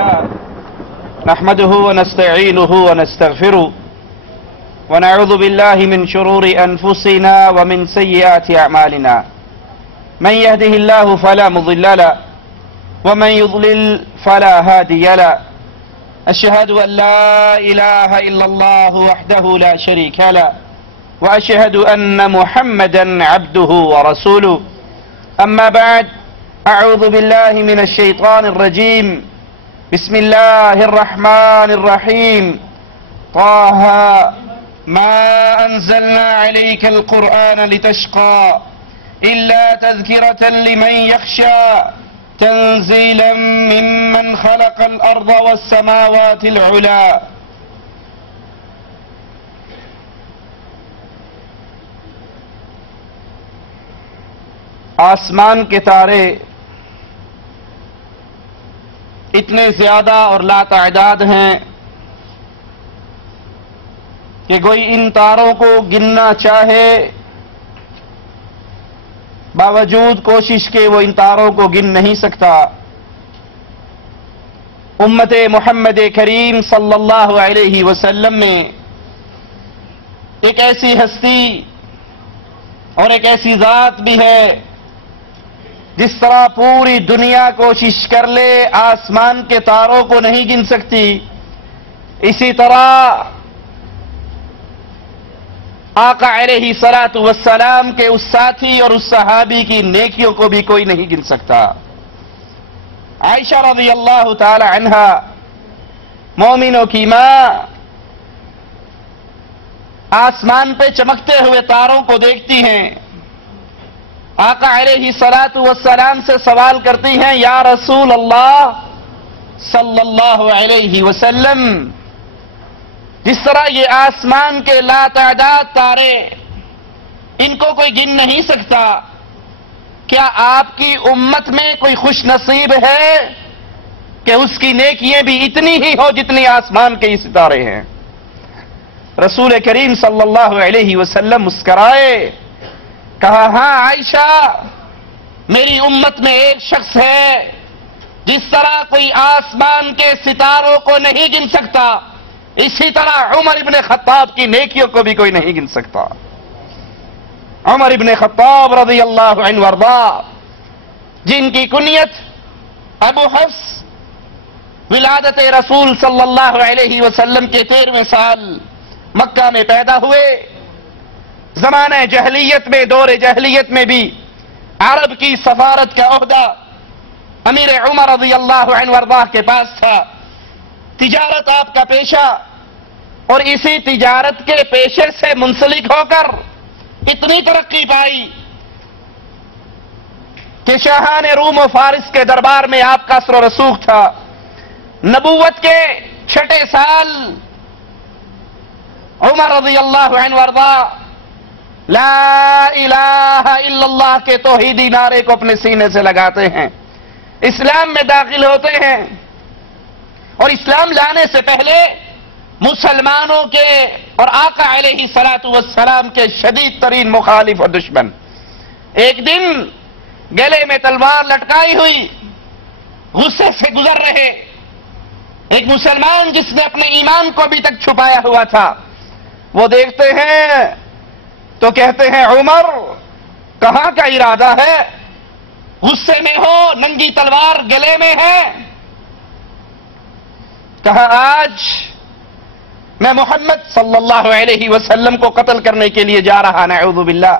لله نحمده ونستعينه ونستغفره ونعوذ بالله من شرور أنفسنا ومن سيئات أعمالنا من يهده الله فلا مضل له ومن يضلل فلا هادي له أشهد أن لا إله إلا الله وحده لا شريك له وأشهد أن محمدا عبده ورسوله أما بعد أعوذ بالله من الشيطان الرجيم بسم الله الرحمن الرحيم طه ما أنزلنا عليك القرآن لتشقى إلا تذكرة لمن يخشى تنزيلا ممن خلق الأرض والسماوات العلى آسمان کے تارے اتنے زیادہ اور لاتعداد ہیں کہ کوئی ان تاروں کو گننا چاہے باوجود کوشش کے وہ ان تاروں کو گن نہیں سکتا۔ امت محمد کریم صلی اللہ علیہ وسلم میں ایک ایسی ہستی اور ایک ایسی ذات بھی ہے جس طرح پوری دنیا کوشش کر لے آسمان کے تاروں کو نہیں گن سکتی، اسی طرح آقا علیہ الصلوۃ والسلام کے اس ساتھی اور اس صحابی کی نیکیوں کو بھی کوئی نہیں گن سکتا۔ عائشہ رضی اللہ تعالی عنہا مومنوں کی ماں آسمان پہ چمکتے ہوئے تاروں کو دیکھتی ہیں، آقا علیہ الصلوۃ والسلام سے سوال کرتی ہیں، یا رسول اللہ صلی اللہ علیہ وسلم، جس طرح یہ آسمان کے لاتعداد تارے ان کو کوئی گن نہیں سکتا، کیا آپ کی امت میں کوئی خوش نصیب ہے کہ اس کی نیکیاں بھی اتنی ہی ہو جتنی آسمان کے یہ ستارے ہیں؟ رسول کریم صلی اللہ علیہ وسلم مسکرائے، کہا ہاں عائشہ، میری امت میں ایک شخص ہے جس طرح کوئی آسمان کے ستاروں کو نہیں گن سکتا، اسی طرح عمر ابن خطاب کی نیکیوں کو بھی کوئی نہیں گن سکتا۔ عمر ابن خطاب رضی اللہ عنہ وارضا، جن کی کنیت ابو حفص، ولادت رسول صلی اللہ علیہ وسلم کے 13ویں سال مکہ میں پیدا ہوئے، زمانہ جہلیت میں، دور جہلیت میں بھی عرب کی سفارت کا عہدہ امیر عمر رضی اللہ عنہ وارضا کے پاس تھا، تجارت آپ کا پیشہ، اور اسی تجارت کے پیشے سے منسلک ہو کر اتنی ترقی پائی کہ شاہان روم و فارس کے دربار میں آپ کا اثر و رسوخ تھا۔ نبوت کے 6 سال عمر رضی اللہ عنہ وارضا لا الہ الا اللہ کے توحیدی نعرے کو اپنے سینے سے لگاتے ہیں، اسلام میں داخل ہوتے ہیں، اور اسلام لانے سے پہلے مسلمانوں کے اور آقا علیہ الصلوۃ والسلام کے شدید ترین مخالف اور دشمن ایک دن گلے میں تلوار لٹکائی ہوئی غصے سے گزر رہے، ایک مسلمان جس نے اپنے ایمان کو ابھی تک چھپایا ہوا تھا، وہ دیکھتے ہیں تو کہتے ہیں عمر کہاں کا ارادہ ہے؟ غصے میں ہو، ننگی تلوار گلے میں ہے؟ کہا آج میں محمد صلی اللہ علیہ وسلم کو قتل کرنے کے لیے جا رہا، نعوذ باللہ،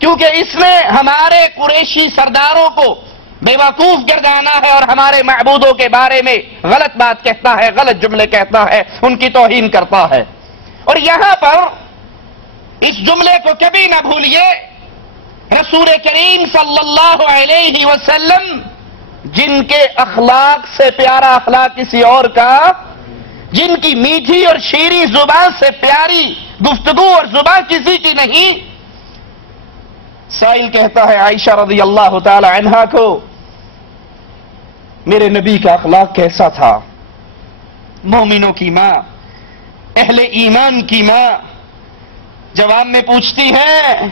کیونکہ اس نے ہمارے قریشی سرداروں کو بیوقوف گردانا ہے اور ہمارے معبودوں کے بارے میں غلط بات کہتا ہے، غلط جملے کہتا ہے، ان کی توہین کرتا ہے۔ اور یہاں پر اس جملے کو کبھی نہ بھولیے، رسول کریم صلی اللہ علیہ وسلم جن کے اخلاق سے پیارا اخلاق کسی اور کا، جن کی میٹھی اور شیریں زبان سے پیاری گفتگو اور زبان کسی کی نہیں، سائل کہتا ہے عائشہ رضی اللہ تعالی عنہا کو، میرے نبی کا اخلاق کیسا تھا؟ مومنوں کی ماں، اہل ایمان کی ماں جواب میں پوچھتی ہے،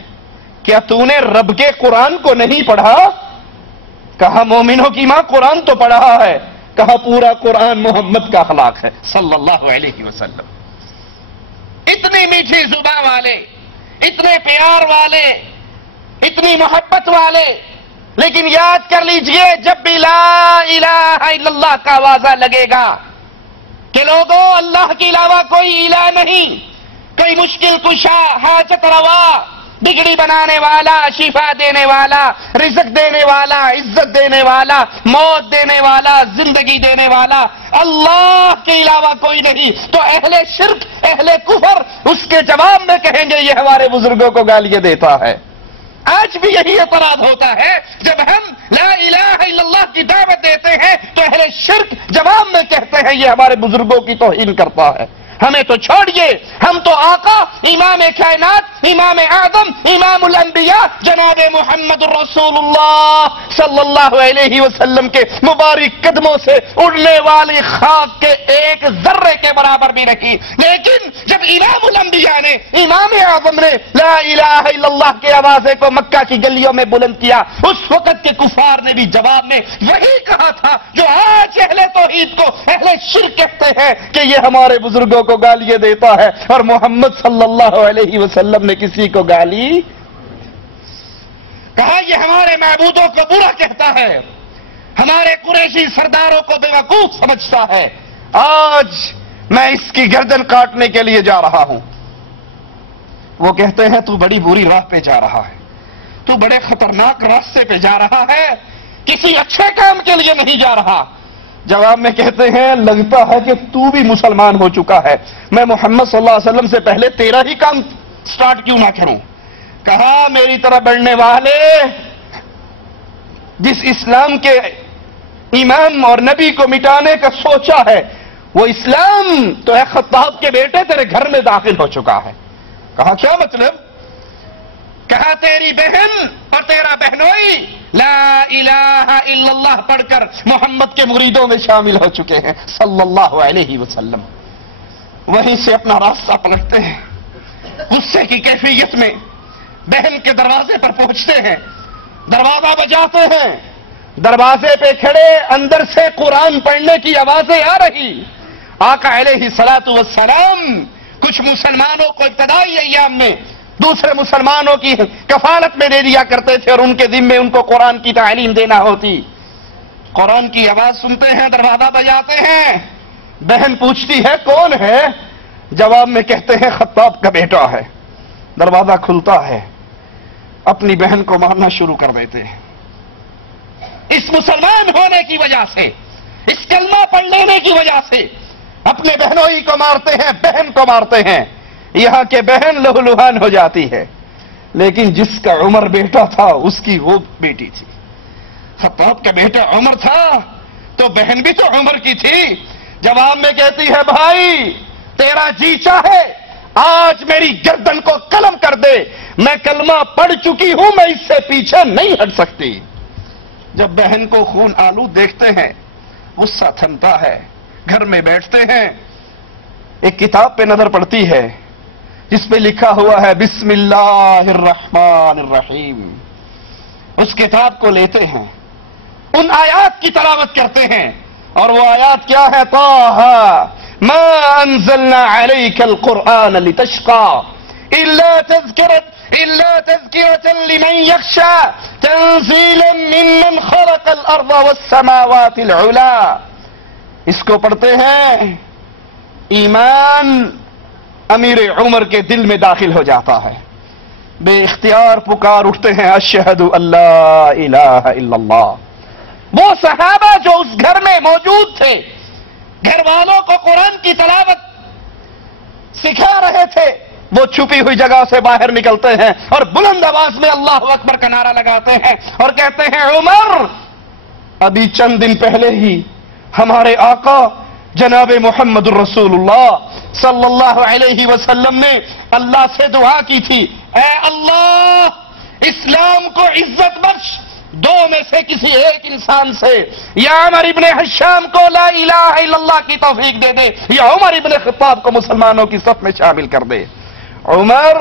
کیا تو نے رب کے قرآن کو نہیں پڑھا؟ کہا مومنوں کی ماں قرآن تو پڑھا ہے۔ کہا پورا قرآن محمد کا اخلاق ہے صلی اللہ علیہ وسلم. اتنی میٹھی زبان والے، اتنے پیار والے، اتنی محبت والے، لیکن یاد کر لیجئے جب بھی لا الہ الا اللہ کا آوازہ لگے گا کہ لوگوں اللہ کے علاوہ کوئی الہ نہیں، کوئی مشکل کشا، حاجت روا، بگڑی بنانے والا، شفا دینے والا، رزق دینے والا، عزت دینے والا، موت دینے والا، زندگی دینے والا اللہ کے علاوہ کوئی نہیں، تو اہل شرک، اہل کفر اس کے جواب میں کہیں گے یہ ہمارے بزرگوں کو گالیاں دیتا ہے. آج بھی یہی اعتراض ہوتا ہے جب ہم لا الہ الا اللہ کی دعوت دیتے ہیں تو اہل شرک جواب میں کہتے ہیں یہ ہمارے بزرگوں کی توہین کرتا ہے. ہمیں تو چھوڑیے، ہم تو آقا امام کائنات، امام اعظم، امام الانبیاء جناب محمد رسول اللہ صلی اللہ علیہ وسلم کے مبارک قدموں سے اڑنے والی خاک کے ایک ذرے کے برابر بھی نہیں. لیکن جب امام الانبیاء نے، امام اعظم نے لا الہ الا اللہ کے آوازے کو مکہ کی گلیوں میں بلند کیا، اس وقت کے کفار نے بھی جواب میں وہی کہا تھا جو آج اہل توحید کو اہل شرک کہتے ہیں کہ یہ ہمارے بزرگوں کو گالیاں دیتا ہے، اور محمد صلی اللہ علیہ وسلم نے کسی کو گالی کہا یہ ہمارے معبودوں کو برا کہتا ہے، ہمارے قریشی سرداروں کو بیوقوف سمجھتا ہے. آج میں اس کی گردن کاٹنے کے لیے جا رہا ہوں. وہ کہتے ہیں تو بڑی بری راہ پہ جا رہا ہے، تو بڑے خطرناک راستے پہ جا رہا ہے، کسی اچھے کام کے لیے نہیں جا رہا. جواب میں کہتے ہیں لگتا ہے کہ تو بھی مسلمان ہو چکا ہے، میں محمد صلی اللہ علیہ وسلم سے پہلے تیرا ہی کام سٹارٹ کیوں نہ کروں. کہا میری طرح بڑھنے والے، جس اسلام کے امام اور نبی کو مٹانے کا سوچا ہے وہ اسلام تو ہے خطاب کے بیٹے تیرے گھر میں داخل ہو چکا ہے. کہا کیا مطلب؟ کہا تیری بہن اور تیرا بہنوئی لا الہ الا اللہ پڑھ کر محمد کے مریدوں میں شامل ہو چکے ہیں صلی اللہ علیہ وسلم. وہیں سے اپنا راستہ پلٹتے ہیں، غصے کی کیفیت میں بہن کے دروازے پر پہنچتے ہیں، دروازہ بجاتے ہیں، دروازے پہ کھڑے اندر سے قرآن پڑھنے کی آوازیں آ رہی. آقا علیہ الصلوۃ والسلام کچھ مسلمانوں کو ابتدائی ایام میں دوسرے مسلمانوں کی کفالت میں دے دیا کرتے تھے اور ان کے ذمے ان کو قرآن کی تعلیم دینا ہوتی. قرآن کی آواز سنتے ہیں، دروازہ بجاتے ہیں، بہن پوچھتی ہے کون ہے؟ جواب میں کہتے ہیں خطاب کا بیٹا ہے. دروازہ کھلتا ہے، اپنی بہن کو مارنا شروع کر دیتے ہیں. اس مسلمان ہونے کی وجہ سے، اس کلمہ پڑھ لینے کی وجہ سے اپنے بہنوئی کو مارتے ہیں، بہن کو مارتے ہیں. یہاں کے بہن لہو لہان ہو جاتی ہے، لیکن جس کا عمر بیٹا تھا اس کی وہ بیٹی تھی. خطاب کا بیٹا عمر تھا تو بہن بھی تو عمر کی تھی. جواب میں کہتی ہے بھائی تیرا جی چاہے آج میری گردن کو قلم کر دے، میں کلمہ پڑھ چکی ہوں، میں اس سے پیچھے نہیں ہٹ سکتی. جب بہن کو خون آلود دیکھتے ہیں غصہ تھمتا ہے، گھر میں بیٹھتے ہیں، ایک کتاب پہ نظر پڑتی ہے جس پہ لکھا ہوا ہے بسم اللہ الرحمن الرحیم. اس کتاب کو لیتے ہیں، ان آیات کی تلاوت کرتے ہیں، اور وہ آیات کیا ہے؟ طٰہ ما انزلنا علیک القرآن لتشقى الا تذکرة لمن یخشى تنزیلا ممن خلق الارض والسماوات العلی. اس کو پڑھتے ہیں، ایمان امیر عمر کے دل میں داخل ہو جاتا ہے، بے اختیار پکار اٹھتے ہیں اشہد اللہ الہ الا اللہ. وہ صحابہ جو اس گھر میں موجود تھے، گھر والوں کو قرآن کی تلاوت سکھا رہے تھے، وہ چھپی ہوئی جگہ سے باہر نکلتے ہیں اور بلند آواز میں اللہ اکبر کا نعرہ لگاتے ہیں اور کہتے ہیں عمر ابھی چند دن پہلے ہی ہمارے آقا جناب محمد الرسول اللہ صلی اللہ علیہ وسلم نے اللہ سے دعا کی تھی، اے اللہ اسلام کو عزت بخش دو میں سے کسی ایک انسان سے، یا عمر ابن حشام کو لا الہ الا اللہ کی توفیق دے دے، یا عمر ابن خطاب کو مسلمانوں کی صف میں شامل کر دے. عمر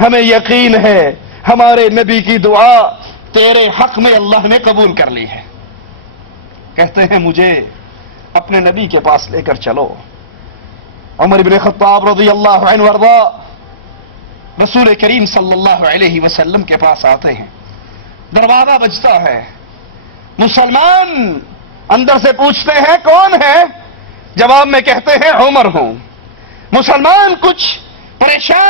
ہمیں یقین ہے ہمارے نبی کی دعا تیرے حق میں اللہ نے قبول کر لی ہے. کہتے ہیں مجھے اپنے نبی کے پاس لے کر چلو۔ عمر بن خطاب رضی اللہ عنہ وارضا رسول کریم صلی اللہ علیہ وسلم کے پاس آتے ہیں، دروازہ بجتا ہے، مسلمان اندر سے پوچھتے ہیں کون ہے؟ جواب میں کہتے ہیں عمر ہوں۔ مسلمان کچھ پریشان